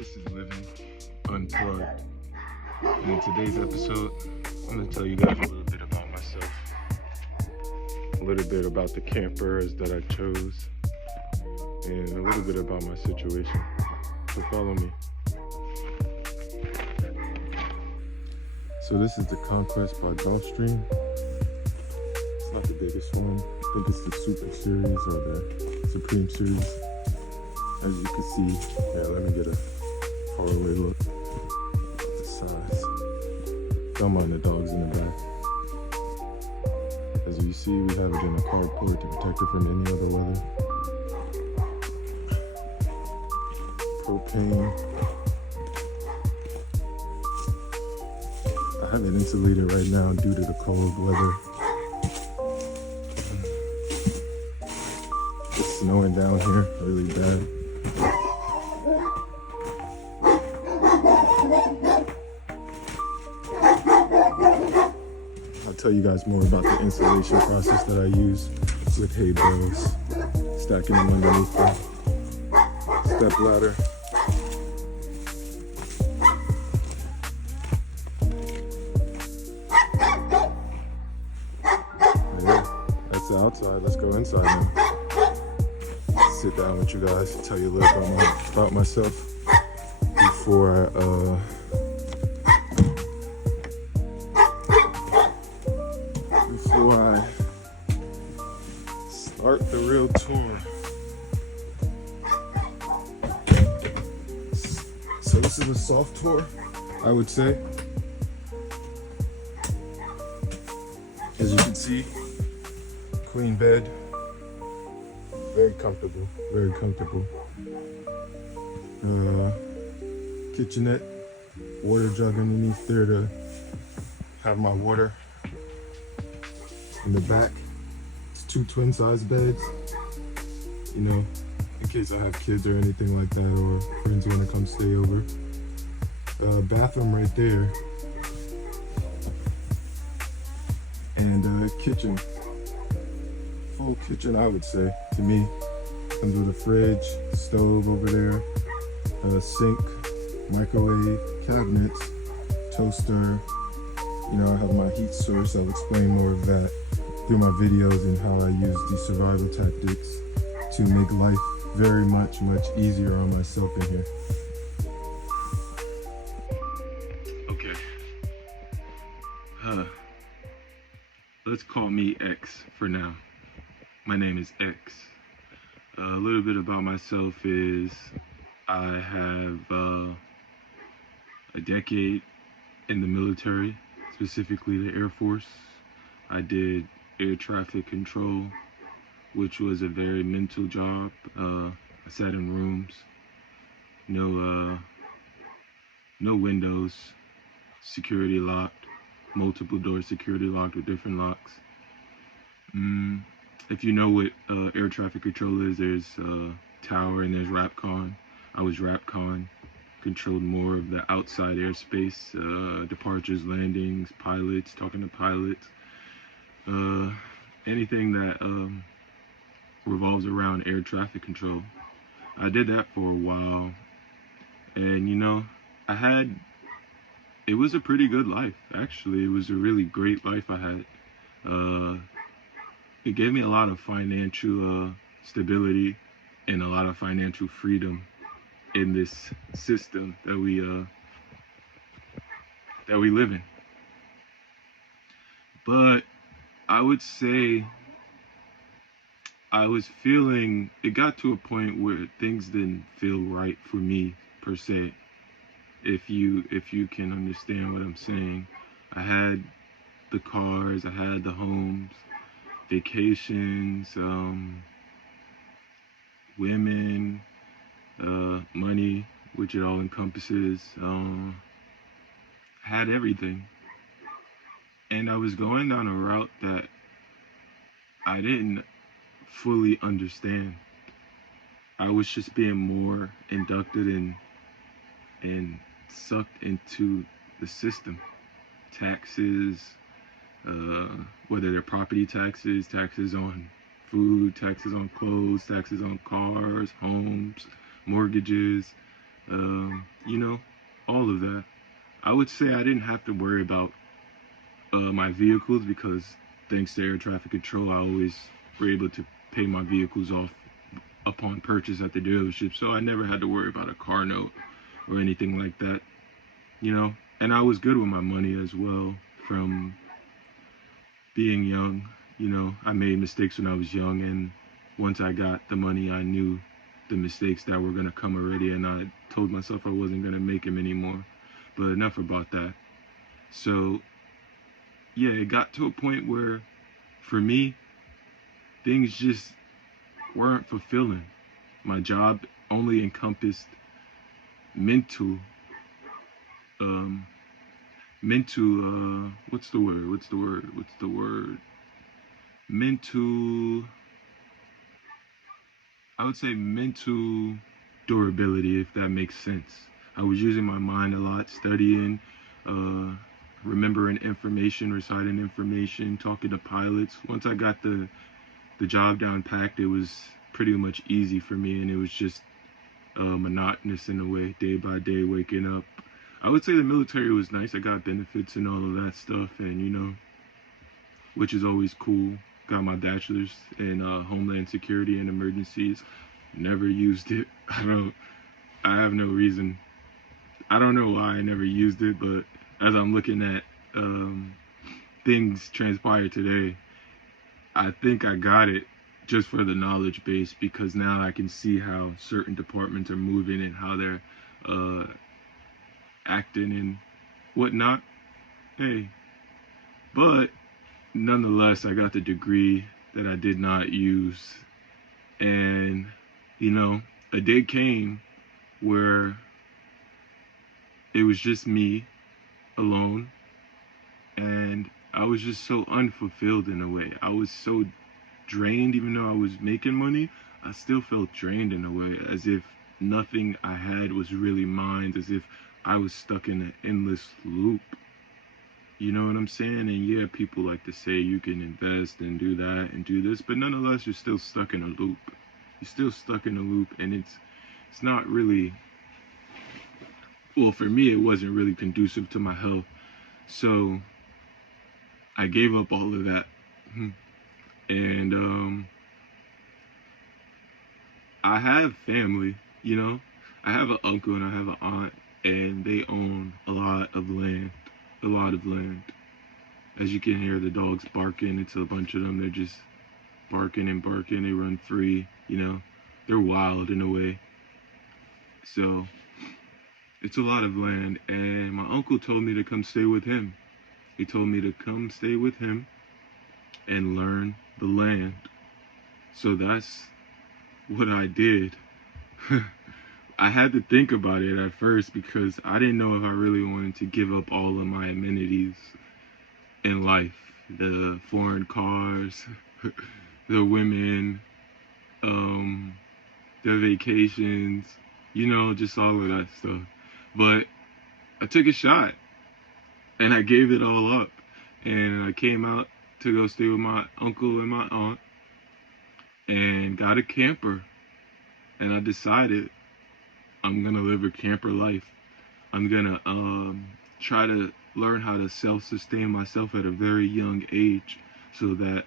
This is Living Unplugged. And in today's episode, I'm going to tell you guys a little bit about myself, a little bit about the campers that I chose, and a little bit about my situation. So follow me. So this is the Conquest by Gulfstream. It's not the biggest one. I think it's the Super Series or the Supreme Series. As you can see, let me get a far away look at the size. Don't mind the dogs in the back. As you see, we have it in a carport to protect it from any other weather. Propane. I have it insulated right now due to the cold weather. It's snowing down here really bad. I'll tell you guys more about the installation process that I use with hay bales, stacking them underneath the step ladder. That's the outside. Let's go inside now. Sit down with you guys and tell you a little bit about myself before I start the real tour. So this is a soft tour, I would say. As you can see, clean bed, very comfortable, very comfortable. Kitchenette, water jug underneath there to have my water. In the back, it's 2 twin size beds, you know, in case I have kids or anything like that, or friends want to come stay over. Bathroom right there, and kitchen, full kitchen I would say, to me. Comes with a fridge, stove over there, a sink, microwave, cabinets, toaster. You know, I have my heat source. I'll explain more of that through my videos and how I use these survival tactics to make life very much easier on myself in here. Okay. Let's call me X for now. My name is X. A little bit about myself is I have a decade in the military, specifically the Air Force. I did air traffic control, which was a very mental job. I sat in rooms, no windows, security locked, multiple doors security locked with different locks. If you know what air traffic control is, there's tower and there's RAPCON. I was RAPCON, controlled more of the outside airspace, departures, landings, pilots, talking to pilots, anything that revolves around air traffic control. I did that for a while, and you know, it was a pretty good life, actually. It was a really great life I had. It gave me a lot of financial stability and a lot of financial freedom in this system that we live in. But I would say I was feeling, it got to a point where things didn't feel right for me per se. If you can understand what I'm saying. I had the cars, I had the homes, vacations, women, money, which it all encompasses, had everything. And I was going down a route that I didn't fully understand. I was just being more inducted and sucked into the system. Taxes, whether they're property taxes, taxes on food, taxes on clothes, taxes on cars, homes, mortgages, you know, all of that. I would say I didn't have to worry about my vehicles because thanks to air traffic control, I always were able to pay my vehicles off upon purchase at the dealership. So I never had to worry about a car note or anything like that, you know. And I was good with my money as well from being young. You know, I made mistakes when I was young, and once I got the money, I knew the mistakes that were gonna come already, and I told myself I wasn't gonna make them anymore. But enough about that. So yeah, it got to a point where, for me, things just weren't fulfilling. My job only encompassed mental, um, what's the word? Mental, I would say mental durability, if that makes sense. I was using my mind a lot, studying, uh, remembering information, reciting information, talking to pilots. Once I got the job down packed, it was pretty much easy for me, and it was just monotonous in a way, day by day, waking up. I would say the military was nice. I got benefits and all of that stuff, and you know, which is always cool. Got my bachelor's in Homeland Security and Emergencies. Never used it. I have no reason. I don't know why I never used it, but as I'm looking at things transpire today, I think I got it just for the knowledge base, because now I can see how certain departments are moving and how they're uh, acting and whatnot. Hey, but nonetheless, I got the degree that I did not use. And, you know, a day came where it was just me alone. And I was just so unfulfilled in a way. I was so drained, even though I was making money. I still felt drained in a way, as if nothing I had was really mine, as if I was stuck in an endless loop. You know what I'm saying? And yeah, people like to say you can invest and do that and do this, but nonetheless, you're still stuck in a loop. You're still stuck in a loop, and it's not really, well, for me, it wasn't really conducive to my health. So I gave up all of that. And I have family, you know. I have an uncle and I have an aunt, and they own a lot of land. A lot of land. As you can hear the dogs barking, it's a bunch of them. They're just barking and barking. They run free, you know. They're wild in a way. So it's a lot of land, and my uncle told me to come stay with him. He told me to come stay with him and learn the land. So that's what I did. I had to think about it at first because I didn't know if I really wanted to give up all of my amenities in life. The foreign cars, the women, the vacations, you know, just all of that stuff. But I took a shot and I gave it all up. And I came out to go stay with my uncle and my aunt and got a camper. And I decided I'm gonna live a camper life. I'm gonna try to learn how to self-sustain myself at a very young age, so that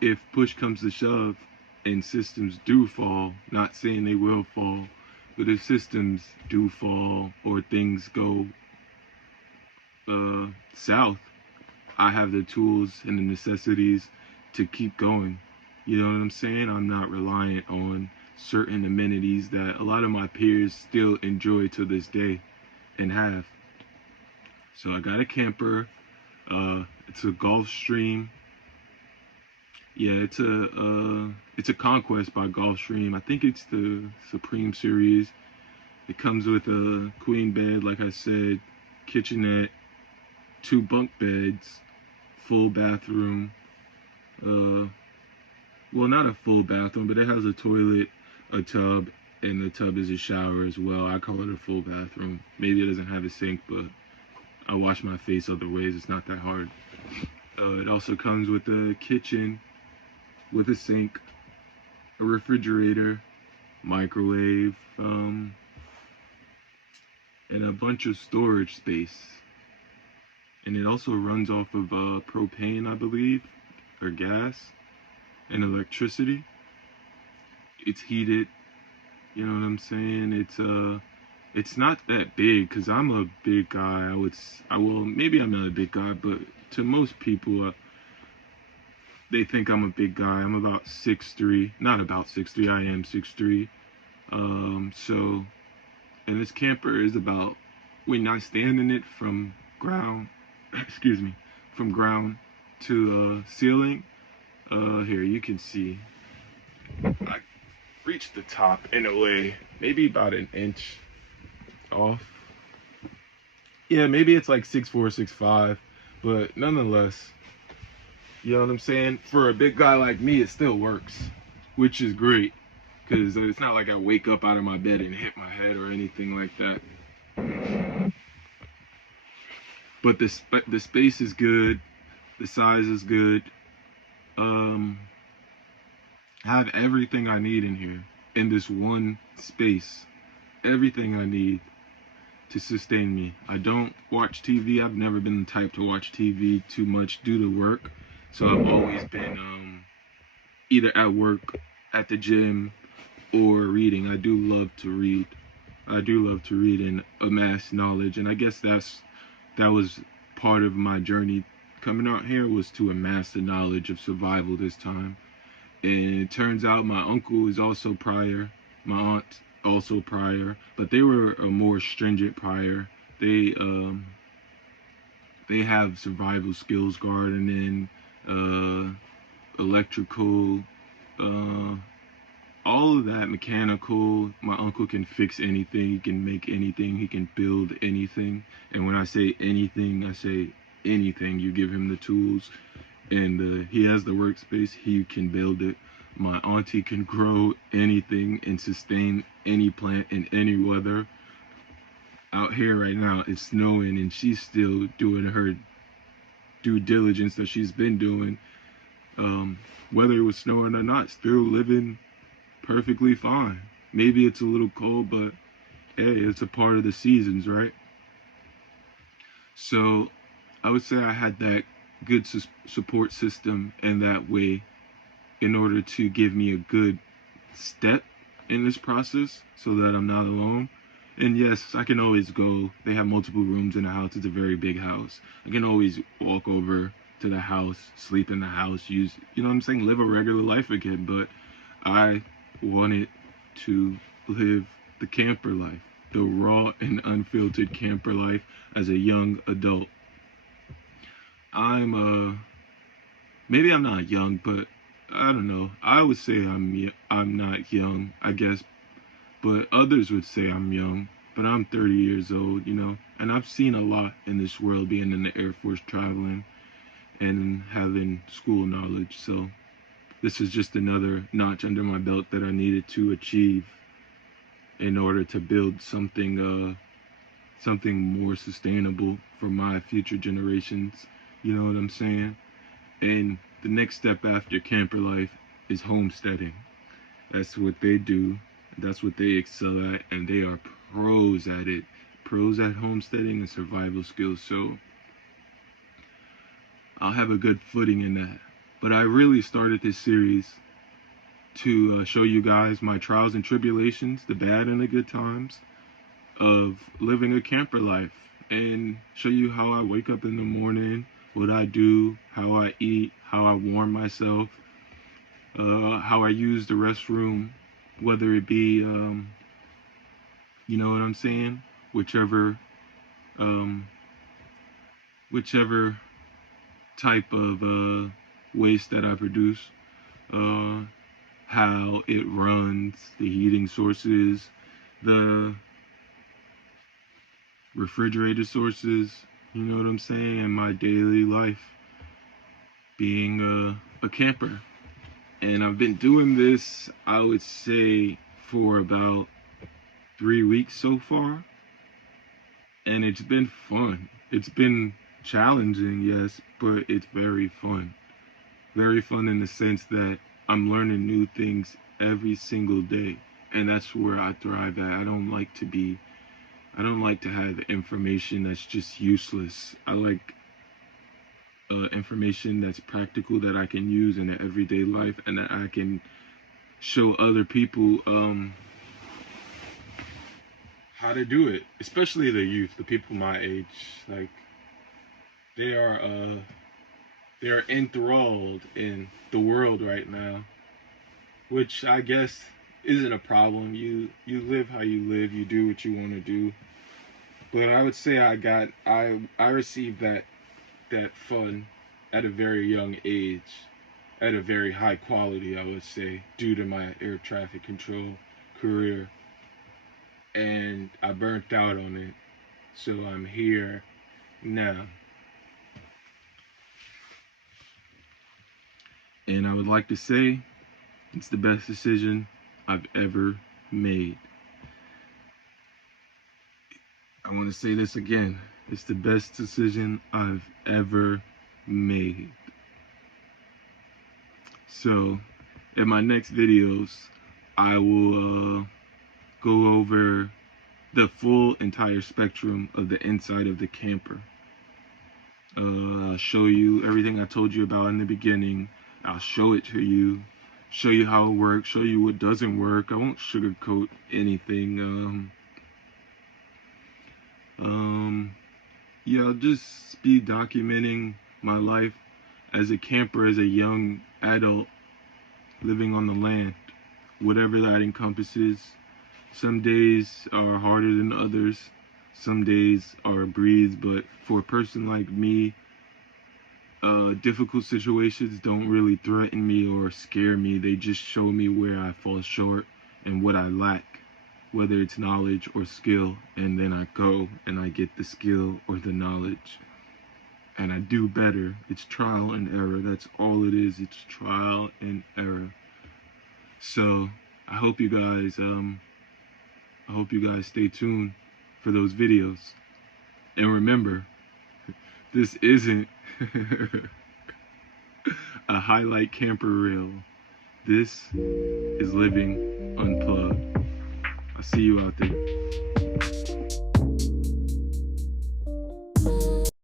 if push comes to shove and systems do fall, not saying they will fall, but if systems do fall or things go south, I have the tools and the necessities to keep going. You know what I'm saying? I'm not reliant on certain amenities that a lot of my peers still enjoy to this day and have. So I got a camper. It's a Gulfstream. Yeah, it's a Conquest by Gulfstream. I think it's the Supreme series. It comes with a queen bed, like I said, kitchenette, 2 bunk beds, full bathroom. Well, not a full bathroom, but it has a toilet, a tub, and the tub is a shower as well. I call it a full bathroom. Maybe it doesn't have a sink, but I wash my face other ways. It's not that hard. It also comes with a kitchen, with a sink, a refrigerator, microwave, and a bunch of storage space. And it also runs off of propane, I believe, or gas, and electricity. It's heated. You know what I'm saying? It's not that big because I'm a big guy. Maybe I'm not a big guy, but to most people, they think I'm a big guy. I'm about 6'3", not about 6'3", I am 6'3". So, and this camper is about, when I stand in it from ground, excuse me, from ground to ceiling, here you can see, I reached the top in a way, maybe about an inch off. Yeah, maybe it's like 6'4", 6'5", but nonetheless, you know what I'm saying? For a big guy like me, it still works, which is great, because it's not like I wake up out of my bed and hit my head or anything like that. But the space is good, the size is good. I have everything I need in here, in this one space. Everything I need to sustain me. I don't watch TV. I've never been the type to watch TV too much due to work. So I've always been either at work, at the gym, or reading. I do love to read. I do love to read and amass knowledge. And I guess that was part of my journey coming out here, was to amass the knowledge of survival this time. And it turns out my uncle is also prior, my aunt also prior, but they were a more stringent prior. They have survival skills, gardening, electrical, all of that, mechanical. My uncle can fix anything, he can make anything, he can build anything. And when I say anything, I say anything. You give him the tools and he has the workspace, he can build it. My auntie can grow anything and sustain any plant in any weather. Out here right now, it's snowing and she's still doing her due diligence that she's been doing. Whether it was snowing or not, still living perfectly fine. Maybe it's a little cold, but hey, it's a part of the seasons, right? So I would say I had that good support system in that way, in order to give me a good step in this process so that I'm not alone. And yes, I can always go. They have multiple rooms in the house. It's a very big house. I can always walk over to the house, sleep in the house, you know what I'm saying, live a regular life again. But I wanted to live the camper life, the raw and unfiltered camper life as a young adult. Maybe I'm not young, but I don't know. I would say I'm not young, I guess, but others would say I'm young. But I'm 30 years old, you know, and I've seen a lot in this world, being in the Air Force, traveling, and having school knowledge. So this is just another notch under my belt that I needed to achieve in order to build something more sustainable for my future generations. You know what I'm saying? And the next step after camper life is homesteading. That's what they do. That's what they excel at, and they are pros at it. Pros at homesteading and survival skills. So I'll have a good footing in that. But I really started this series to show you guys my trials and tribulations, the bad and the good times of living a camper life, and show you how I wake up in the morning, what I do, how I eat, how I warm myself, how I use the restroom, whether it be, you know what I'm saying, whichever type of waste that I produce, how it runs, the heating sources, the refrigerator sources, you know what I'm saying, and my daily life being a camper. And I've been doing this, I would say, for about 3 weeks so far, and it's been fun. It's been challenging, yes, but it's very fun. Very fun in the sense that I'm learning new things every single day, and that's where I thrive at. I I don't like to have information that's just useless. I like information that's practical, that I can use in the everyday life, and that I can show other people how to do it, especially the youth, the people my age. Like, they are enthralled in the world right now, which I guess isn't a problem. You live how you live, you do what you want to do. But I would say I received that fun at a very young age, at a very high quality, I would say, due to my air traffic control career. And I burnt out on it. So I'm here now. And I would like to say it's the best decision I've ever made. I want to say this again. It's the best decision I've ever made. So, in my next videos, I will go over the full entire spectrum of the inside of the camper. I'll show you everything I told you about in the beginning. I'll show it to you, show you how it works, show you what doesn't work. I won't sugarcoat anything. Yeah, I'll just be documenting my life as a camper, as a young adult living on the land, whatever that encompasses. Some days are harder than others. Some days are a breeze, but for a person like me, difficult situations don't really threaten me or scare me. They just show me where I fall short and what I lack, whether it's knowledge or skill, and then I go and I get the skill or the knowledge and I do better. It's trial and error. That's all it is. It's trial and error. So I hope you guys stay tuned for those videos. And remember, this isn't a highlight camper reel. This is living unplugged. I'll see you out there.